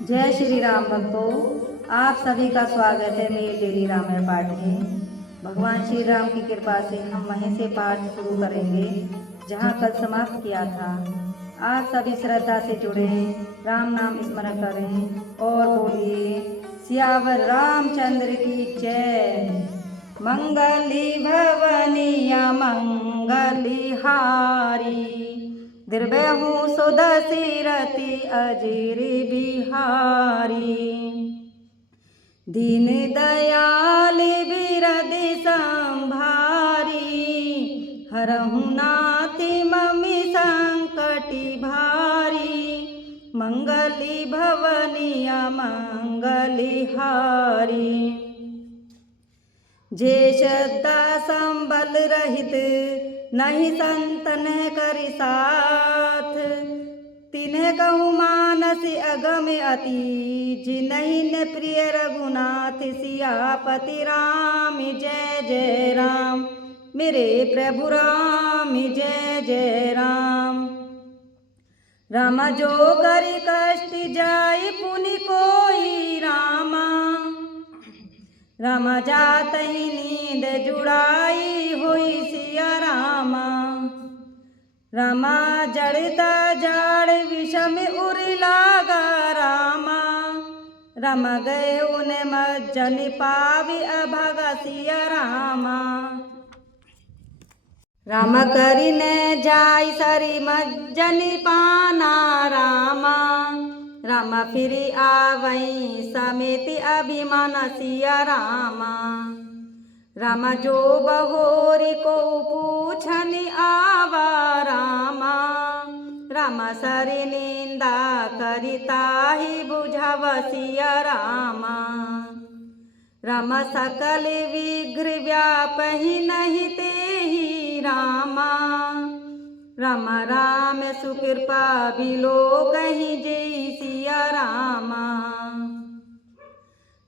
जय श्री राम भक्तों, आप सभी का स्वागत है मेरे डेली रामायण पाठ में। भगवान श्री राम की कृपा से हम वहीं से पाठ शुरू करेंगे जहां कल समाप्त किया था। आप सभी श्रद्धा से जुड़े, राम नाम स्मरण करें और बोलिए सियावर रामचंद्र की जय। मंगली भवनी मंगली हारी, द्रव्यहु सुदशीरति अजिरि बिहारी। दीन दयाल बिरदि संभारी, हरहु नाथि ममि संकटि भारी। मंगली भवनी मंगली हारी, जे श्रद्धा संबल रहित नहीं संतन करि साथ। तिन्ह कहूँ मानस अगम अति, जिन्हि ने प्रिय रघुनाथ। सियापति राम जय जय राम, मेरे प्रभु राम जय जय राम। राम जो करि कष्ट जाय पुनि कोई रामा, राम जातहि नींद जुड़ाई होई सिया रामा। रामा जड़ता जाड़ विषम उरि लागा रामा, राम गए उन मज्जन पावि अभागा सिया रामा। राम करि न जाय सरि मज्जन पाना रामा, राम फिरि आवई समेति अभिमान सिया रामा। राम जो बहोरी को पूछन आवा रामा, राम सरि निंदा करिताहि बुझाव सिया रामा। राम सकल विघ्न व्यापहि नहीं तेहि रामा, राम राम सुकृपा बिलो कहीं जय सिया रामा।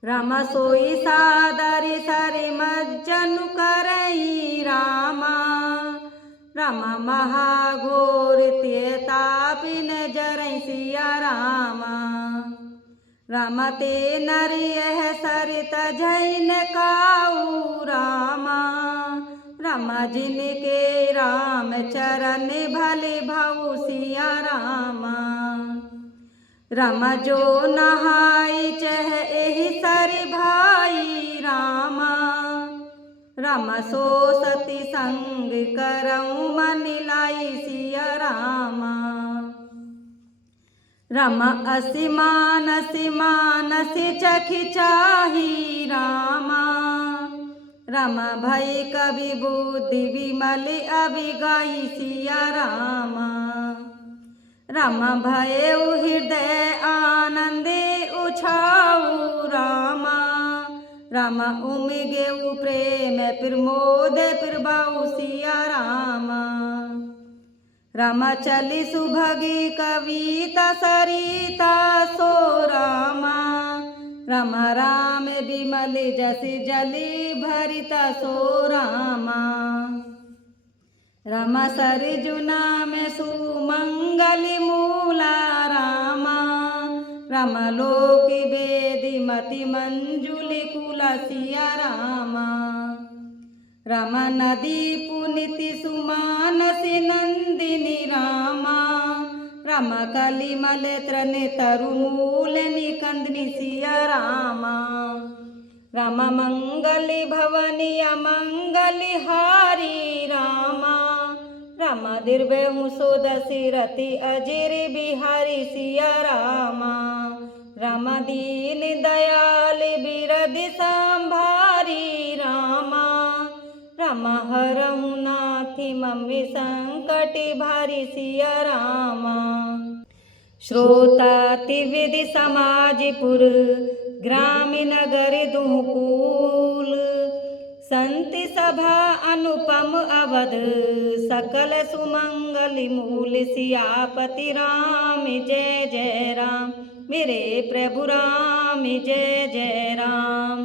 राम सोई सादरि सरि मज्जन करई रामा, राम महाघोर तापिन जरई सिया रामा। राम ते नरियह सरित जैन काऊ रामा, राम जिनके राम चरण भले भाऊ सिया रामा। राम जो नहाई चह एहि सरि भाई रामा, राम सो सती संग करऊँ मन लाई सिया रामा। राम असी मानस चखि चाही रामा, राम भई कवि बुद्धि विमल अभिगाई सिया रामा। राम भयउ हृदय आनंदे उछाऊ रामा, राम उमगेऊ प्रेम प्रमोद प्रभाऊ सिया रामा। राम चली सुभगी कविता सरिता सो रामा, राम राम विमल जसि जलि भरिता सो रामा। राम सरजुना में सुमंगली मूला रामा, राम लोक वेदी मति मंजुली कुला सिया रामा। राम नदी पुनिति सुमानसी नंदिनी रामा, राम कलिमल त्रन तरुमूल निकंदनी सिया रामा। राम मंगली भवनी मंगली हारी रामा, राम द्रव्यहु सुदशीरति अजिरि बिहारी सिया रामा। राम दीन दयाल बिरदि संभारी रामा, राम हरहु नाथि ममि संकटि भारी सिया रामा। श्रोताति विधि समाजपुर, ग्रामीण नगर दुहकूल। संति सभा अनुपम अवध, सकल सुमंगल मूल। सियापति राम जय जय राम, मेरे प्रभु राम जय जय राम।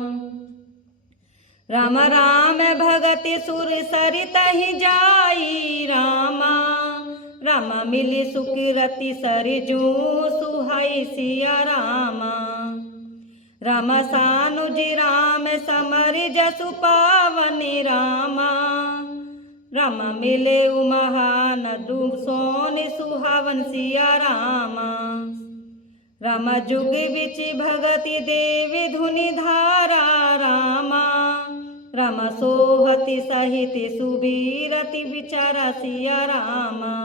राम राम भगति सुर सरितहि जाई रामा, राम मिली सुकृति सरजू सुहाई सिया रामा। राम सानुजी राम समर जसु पावनी रामा। राम मिले महान दुसोन सुहावन सिया रामा। राम जुग बिच भगति देवी धुनि धारा रामा। राम सोहति सहित सुबीरति विचारा सिया रामा।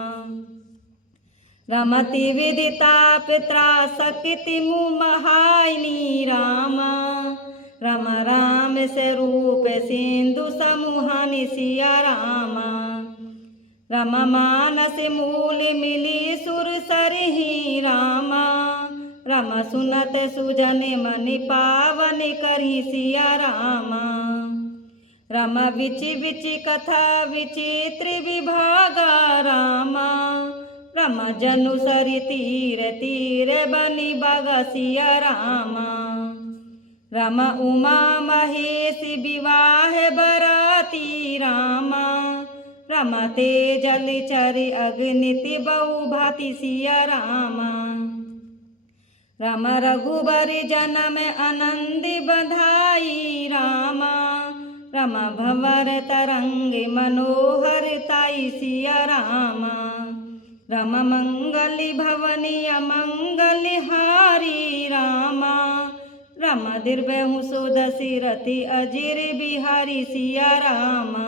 रमति विदिता पित्रा शक्ति मुमहाइनी रामा। राम राम से रूप सिंधु समूहानि सिया रामा। राम मानस मूल मिली सुर सरही रामा। राम सुनत सुजन मनि पावन करी सिया रामा। राम बिच बिच कथा विचित्र विभागा रामा। राम जनु सरि तीर तीर बनि बागा सिया रामा। राम उमा महेश विवाह बराती रामा। राम ते जल चरि अग्निति बहु भाति सिया रामा। राम रघुबर जन्म आनंद बधाई रामा। राम भंवर तरंग मनोहर ताई सिया रामा। राम मंगल भवनी अमंगल हारी रामा। राम दीर्घ सुदशरथि अजिर बिहारी सिया रामा।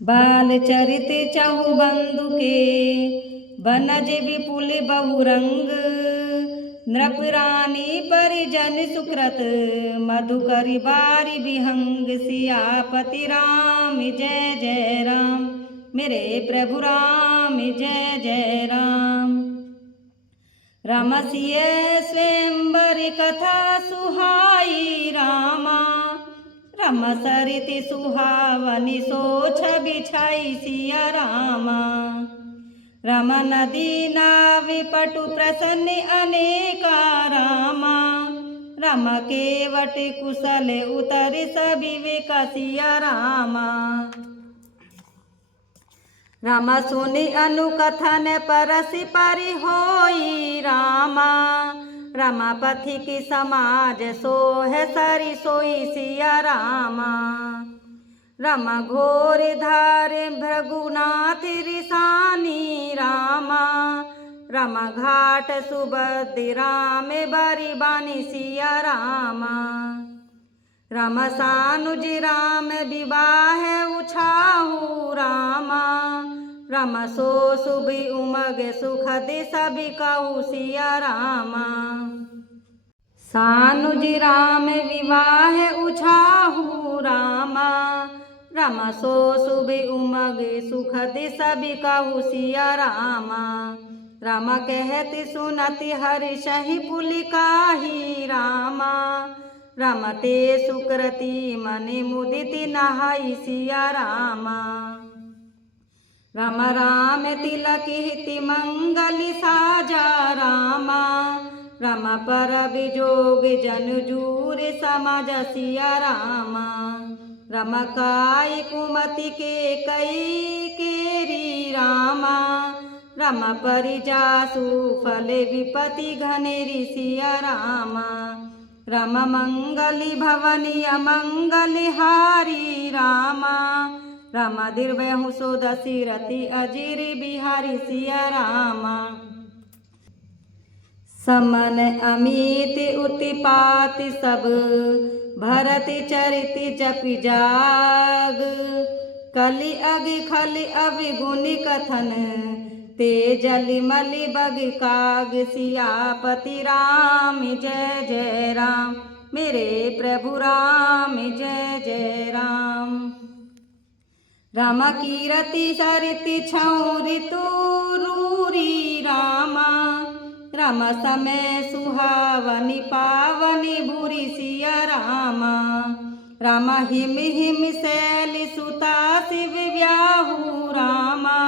बाल चरित चहु बंधु के बनज विपुल बहुरंग। नृप रानी परिजन सुकृत मधुकर बारी विहंग। सियापति राम जय जय राम। मेरे प्रभु राम जय जय राम। राम सिय स्वयंवर कथा सुहाई रामा। राम सरिति सुहावनी सोछ बिछाई सिया रामा। राम नदी नाव पटु प्रसन्न अनेका रामा। राम केवट कुशल उतर सविवेक सिया रामा। राम सुनि अनुकथन परसि परि होई रामा। राम पथिक समाज सोह सरि सोई सिया रामा। राम घोर धार भृगुनाथ रिसानी रामा। राम घाट सुबद्धि राम बरि बानी सिया रामा। राम सानुजी राम विवाह उछाहु रामा। राम सो सुबि उमग सुखद सभी कहु सिया रामा। सानुजी राम विवाह उछाहु रामा। राम सो सुबि उमग सुखद सभी कहु सिया रामा। राम कहति सुनति हर्षहि पुलिकाहि रामा। राम ते सुकृति मनि मुदिति नहाई सिया रामा। राम राम तिलक हिति मंगल साजा रामा। राम पर विजोग जन जूर समाज सिया रामा। राम काय कुमति के कई केरी रामा। राम परिजासु फल विपति घनेरी सिया रामा। राम मंगली भवनी अमंगल हारी रामा। राम दीर्घ सुदशरथि अजिर बिहारी सिया रामा। समन अमित उत्पात सब भरत चरित जपि जाग। कलि अगि खलि अविगुण कथन ते जलि मलि बग काग। सियापति राम जय जय राम। मेरे प्रभु राम जय जय राम। राम कीरति सरिति छौ ऋतु रूरी रामा। राम समय सुहावनी पावनी भूरी सिया रामा। राम हिम हिम शैल सुता शिव व्याहु रामा।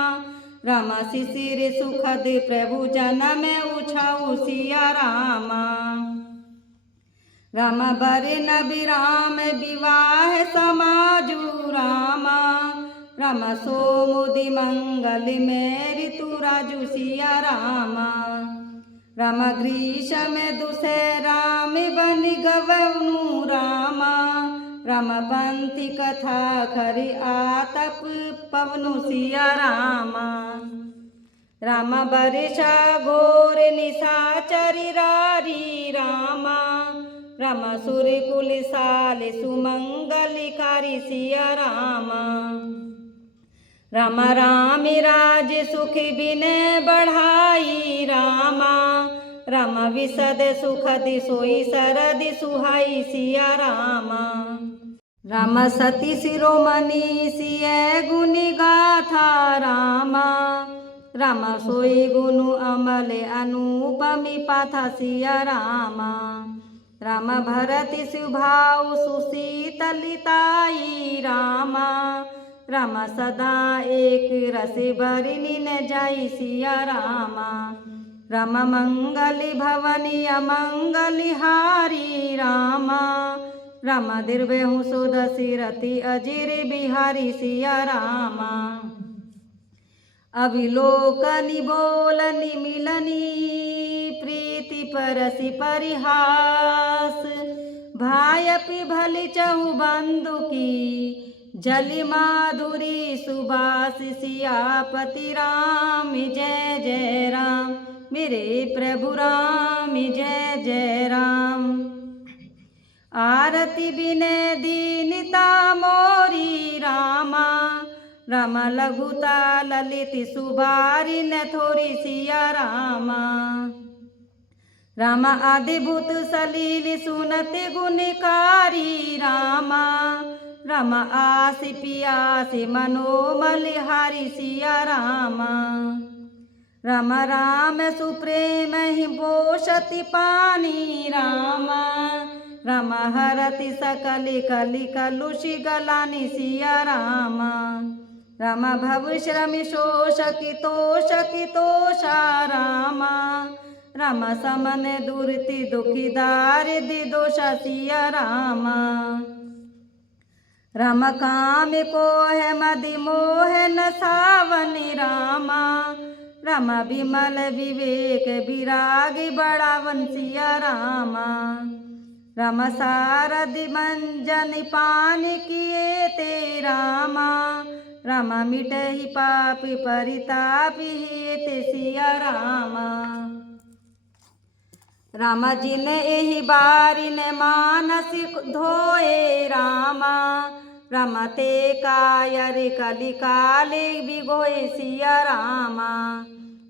राम शिशिर सुखद प्रभु जनम उछाऊ सिया रामा। राम बर नबी राम विवाह समाजु रामा। राम सो मुदि मंगल में ऋतु राजू सिया रामा। राम ग्रीष्म दुसे राम बनि गवनु रामा। राम पंथी कथा खरी आतप पवनु सिया रामा। राम बरिषा घोर निशाचरी रारी रामा। राम सूर्य कुल साल सुमंगलिकारी सिया रामा। राम राम राज सुख बिने बढ़ाई रामा। राम विशद सुखदि सोई सरदि सुहाई सिया रामा। राम सती शिरोमणि सिय गुनि गाथा रामा। राम सोई गुनु अमल अनुपमी पाथा सिया रामा। राम भरति सुभाव सुशीतलिताई रामा। राम सदा एक रस भरिनी न जाई सिया रामा। राम मंगली भवनी अमंगली हारी रामा। राम दीर्घहु सुदसी रति अजिर बिहारी सिया रामा। अविलोकनि बोलनि मिलनी प्रीति परसि परिहास। भायपि भलि चहु बंधु की जलि माधुरी सुबास। सियापति राम जय जय राम मेरे प्रभु राम जय जय राम। आरती बिने दीनिता मोरी रामा। राम लघुता ललित सुबारी न थोरी सिया रामा। राम आदिभूत सलील सुनति गुणकारी रामा। राम आसि पियासि मनोमलिहारी सिया रामा। राम राम सुप्रेम हि पोषति पानी रामा। राम हरति सकलि कलि कलुषि गलानि सिया रामा। राम भव श्रमि शोषकि तोषा रामा। राम समन दुर्ति दुखि दारिद्र्य दोषा सिया रामा। राम काम को है मदि मोह न सावनि रामा। राम विमल विवेक विरागी बढ़ावन सिया रामा। राम सारदि मंजन पानी किए ते रामा। राम मिटहि पाप परितापि ते सिया रामा। राम जिन एहि बारी ने मानस धोए रामा। राम ते कायर कलि काले बिगोए सिया रामा।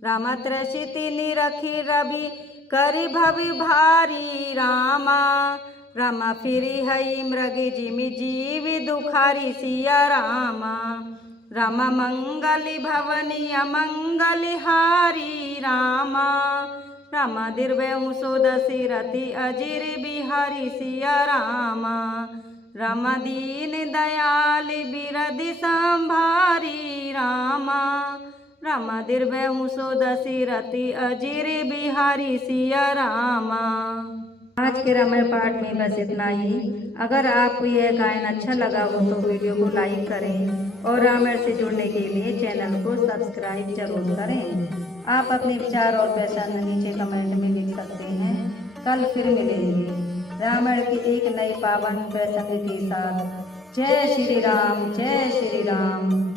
राम त्रसिति निरखि रवि करि भवि भारी रामा। राम फिरि हई मृग जिमि जीवि दुखारी सिया रामा। राम मंगली भवनी अमंगली हारी रामा। राम दीर्घहु सुदसी रति अजिर बिहारी सिया रामा। राम दीन दयाल बिरधि संभारी रामा। राम दीर्घहु सुदसी रति अजिर बिहारी सिया रामा। आज के रामायण पाठ में बस इतना ही। अगर आपको यह गायन अच्छा लगा हो तो वीडियो को लाइक करें और रामायण से जुड़ने के लिए चैनल को सब्सक्राइब जरूर करें। आप अपने विचार और प्रश्न नीचे कमेंट में लिख सकते हैं। कल फिर मिलेंगे रामायण की एक नई पावन प्रसंग के साथ। जय श्री राम जय श्री राम।